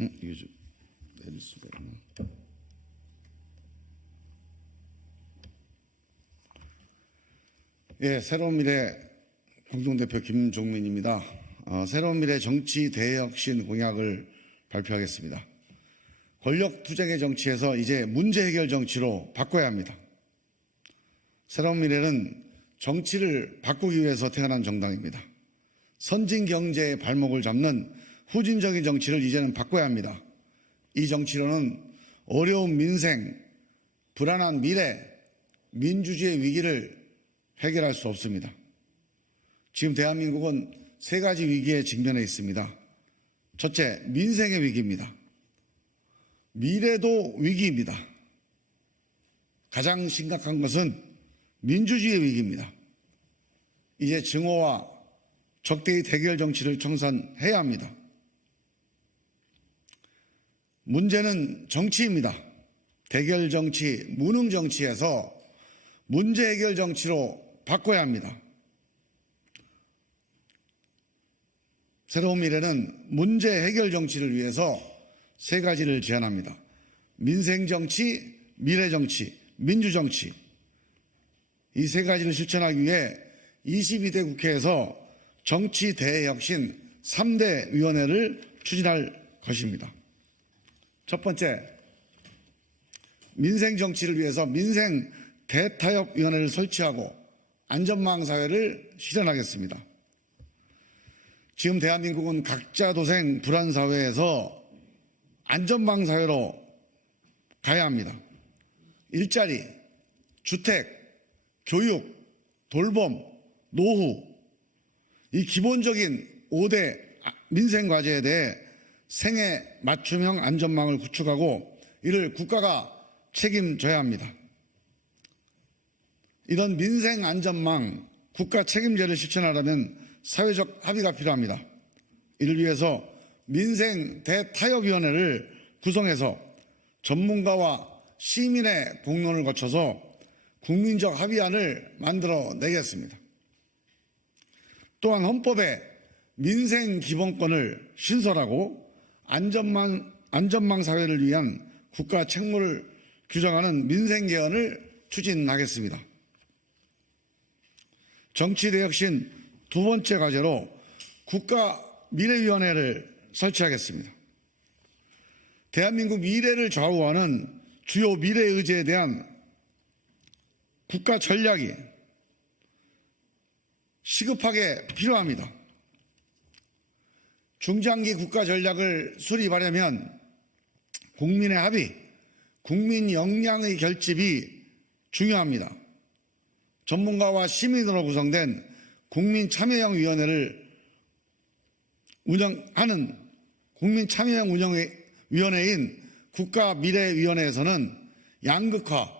음, 이게 좀 내릴 수가 있나? 예, 새로운 미래 공동대표 김종민입니다. 어, 새로운 미래 정치 대혁신 공약을 발표하겠습니다. 권력 투쟁의 정치에서 이제 문제 해결 정치로 바꿔야 합니다. 새로운 미래는 정치를 바꾸기 위해서 태어난 정당입니다. 선진 경제의 발목을 잡는 후진적인 정치를 이제는 바꿔야 합니다. 이 정치로는 어려운 민생, 불안한 미래, 민주주의의 위기를 해결할 수 없습니다. 지금 대한민국은 세 가지 위기에 직면해 있습니다. 첫째, 민생의 위기입니다. 미래도 위기입니다. 가장 심각한 것은 민주주의의 위기입니다. 이제 증오와 적대의 대결 정치를 청산해야 합니다. 문제는 정치입니다. 대결 정치, 무능 정치에서 문제 해결 정치로 바꿔야 합니다. 새로운 미래는 문제 해결 정치를 위해서 세 가지를 제안합니다. 민생 정치, 미래 정치, 민주 정치. 이 세 가지를 실천하기 위해 22대 국회에서 정치 대혁신 3대 위원회를 추진할 것입니다. 첫 번째, 민생 정치를 위해서 민생 대타협위원회를 설치하고 안전망 사회를 실현하겠습니다. 지금 대한민국은 각자 도생 불안 사회에서 안전망 사회로 가야 합니다. 일자리, 주택, 교육, 돌봄, 노후 이 기본적인 5대 민생 과제에 대해 생애 맞춤형 안전망을 구축하고 이를 국가가 책임져야 합니다. 이런 민생 안전망 국가 책임제를 실천하려면 사회적 합의가 필요합니다. 이를 위해서 민생 대타협위원회를 구성해서 전문가와 시민의 공론을 거쳐서 국민적 합의안을 만들어 내겠습니다. 또한 헌법에 민생 기본권을 신설하고 안전망, 안전망 사회를 위한 국가 책무를 규정하는 민생 개헌을 추진하겠습니다. 정치대혁신 두 번째 과제로 국가 미래위원회를 설치하겠습니다. 대한민국 미래를 좌우하는 주요 미래 의제에 대한 국가 전략이 시급하게 필요합니다. 중장기 국가 전략을 수립하려면 국민의 합의, 국민 역량의 결집이 중요합니다. 전문가와 시민으로 구성된 국민 참여형 위원회를 운영하는 국민 참여형 운영위원회인 국가 미래위원회에서는 양극화,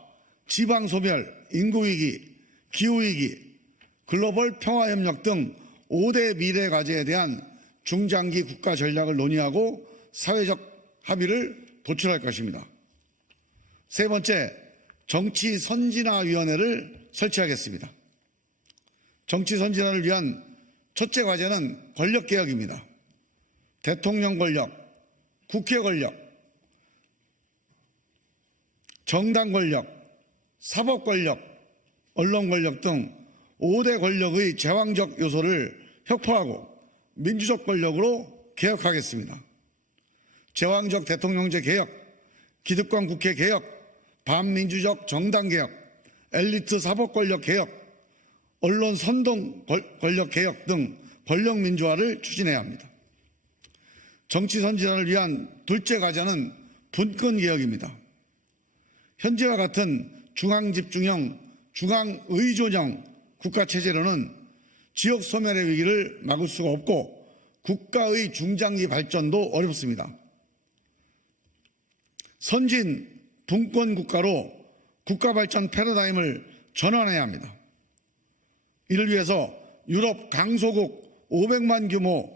지방 소멸, 인구 위기, 기후 위기, 글로벌 평화 협력 등 5대 미래 과제에 대한 중장기 국가 전략을 논의하고 사회적 합의를 도출할 것입니다. 세 번째, 정치 선진화위원회를 설치하겠습니다. 정치 선진화를 위한 첫째 과제는 권력 개혁입니다. 대통령 권력, 국회 권력, 정당 권력, 사법 권력, 언론 권력 등 5대 권력의 제왕적 요소를 혁파하고 민주적 권력으로 개혁하겠습니다. 제왕적 대통령제 개혁, 기득권 국회 개혁, 반민주적 정당 개혁, 엘리트 사법 권력 개혁, 언론 선동 권력 개혁 등 권력 민주화를 추진해야 합니다. 정치 선진화를 위한 둘째 과제는 분권 개혁입니다. 현재와 같은 중앙 집중형, 중앙 의존형 국가 체제로는 지역 소멸의 위기를 막을 수가 없고 국가의 중장기 발전도 어렵습니다. 선진 분권 국가로 국가 발전 패러다임을 전환해야 합니다. 이를 위해서 유럽 강소국 500만 규모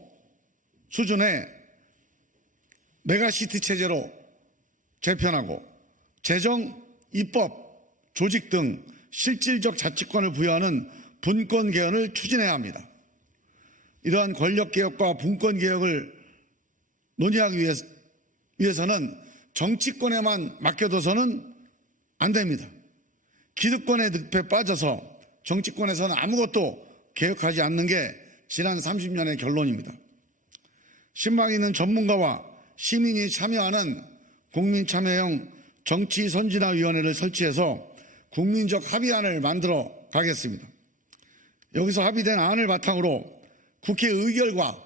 수준의 메가시티 체제로 재편하고 재정, 입법, 조직 등 실질적 자치권을 부여하는 분권 개헌을 추진해야 합니다. 이러한 권력 개혁과 분권 개혁을 논의하기 위해 위해서는 정치권에만 맡겨둬서는 안 됩니다. 기득권의 늪에 빠져서 정치권에서는 아무것도 개혁하지 않는 게 지난 30년의 결론입니다. 신망 있는 전문가와 시민이 참여하는 국민참여형 정치선진화위원회를 설치해서 국민적 합의안을 만들어 가겠습니다. 여기서 합의된 안을 바탕으로 국회 의결과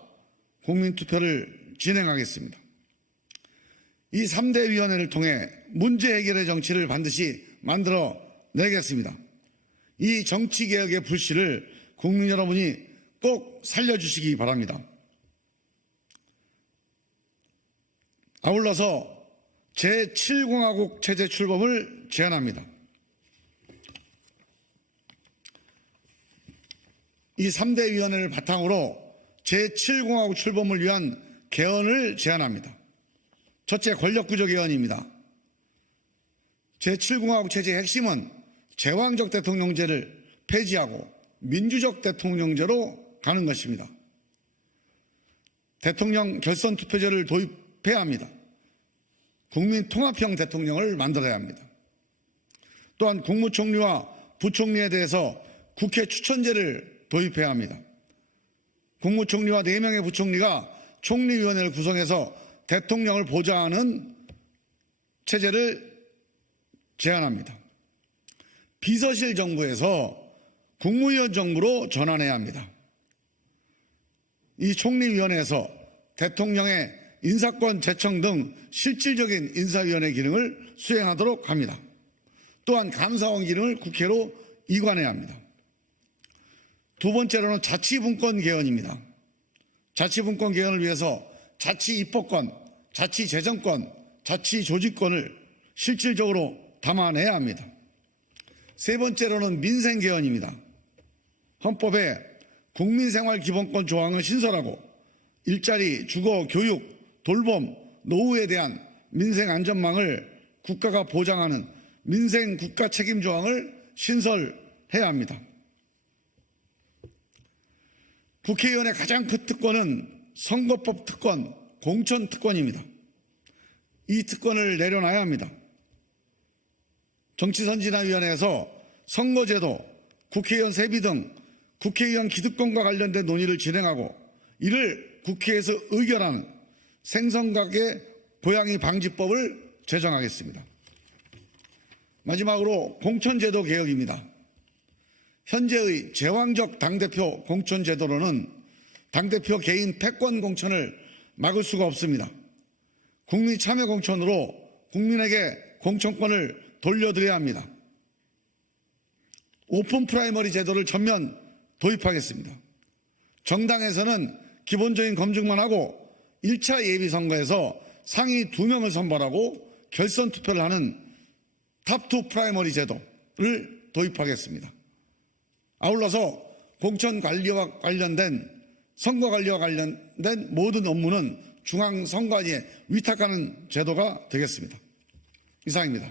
국민투표를 진행하겠습니다. 이 3대 위원회를 통해 문제 해결의 정치를 반드시 만들어 내겠습니다. 이 정치개혁의 불씨를 국민 여러분이 꼭 살려주시기 바랍니다. 아울러서 제7공화국 체제 출범을 제안합니다. 이 3대 위원회를 바탕으로 제7공화국 출범을 위한 개헌을 제안합니다. 첫째 권력구조 개헌입니다. 제7공화국 체제의 핵심은 제왕적 대통령제를 폐지하고 민주적 대통령제로 가는 것입니다. 대통령 결선 투표제를 도입해야 합니다. 국민 통합형 대통령을 만들어야 합니다. 또한 국무총리와 부총리에 대해서 국회 추천제를 도입해야 합니다. 국무총리와 4명의 부총리가 총리위원회를 구성해서 대통령을 보좌하는 체제를 제안합니다. 비서실 정부에서 국무위원 정부로 전환해야 합니다. 이 총리위원회에서 대통령의 인사권 제청 등 실질적인 인사위원회 기능을 수행하도록 합니다. 또한 감사원 기능을 국회로 이관해야 합니다. 두 번째로는 자치분권 개헌입니다. 자치분권 개헌을 위해서 자치 입법권, 자치 재정권, 자치 조직권을 실질적으로 담아내야 합니다. 세 번째로는 민생 개헌입니다. 헌법에 국민생활기본권 조항을 신설하고 일자리, 주거, 교육, 돌봄, 노후에 대한 민생 안전망을 국가가 보장하는 민생 국가 책임 조항을 신설해야 합니다. 국회의원의 가장 큰 특권은 선거법 특권, 공천 특권입니다. 이 특권을 내려놔야 합니다. 정치선진화위원회에서 선거제도, 국회의원 세비 등 국회의원 기득권과 관련된 논의를 진행하고 이를 국회에서 의결하는 생선각의 고양이 방지법을 제정하겠습니다. 마지막으로 공천제도 개혁입니다. 현재의 제왕적 당대표 공천 제도로는 당대표 개인 패권 공천을 막을 수가 없습니다. 국민 참여 공천으로 국민에게 공천권을 돌려드려야 합니다. 오픈 프라이머리 제도를 전면 도입하겠습니다. 정당에서는 기본적인 검증만 하고 1차 예비선거에서 상위 2명을 선발하고 결선 투표를 하는 탑2 프라이머리 제도를 도입하겠습니다. 아울러서 공천 관리와 관련된 선거 관리와 관련된 모든 업무는 중앙선관위에 위탁하는 제도가 되겠습니다. 이상입니다.